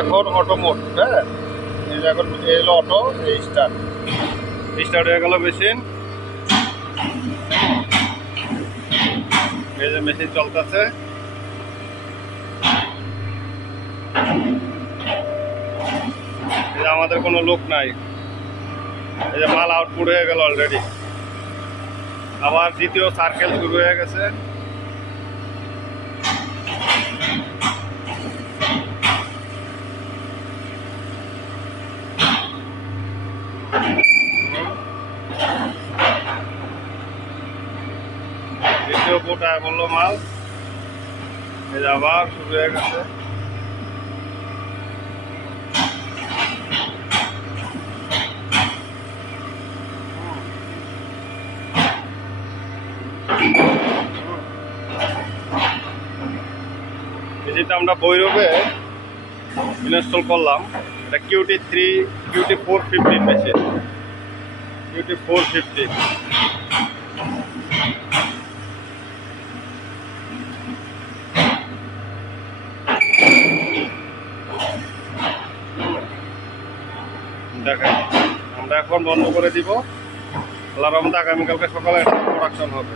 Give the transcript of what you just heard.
এখন auto mode. হ্যাঁ, এই যে এখন এলো অটো, এই স্টার্ট হয়ে গেল মেশিন। এই যে মেশিন চলতেছে। এই যে আমাদের কোনো লোক নাই, এই যে মাল আউটপুট হয়ে গেল অলরেডি। আবার দ্বিতীয় সার্কেল শুরু হয়ে গেছে। দ্বিতীয় কোটায় বললো মাল, এই যে আবার শুরু হয়ে গেছে। মেশিনটা আমরা ভৈরবে ইনস্টল করলাম। এটা QT 415 মেশিন, QT 415। দেখেন, আমরা এখন বন্ধ করে দিব। আল্লাহর রহমতে আগামীকালকে সকালে এটা প্রোডাকশন হবে।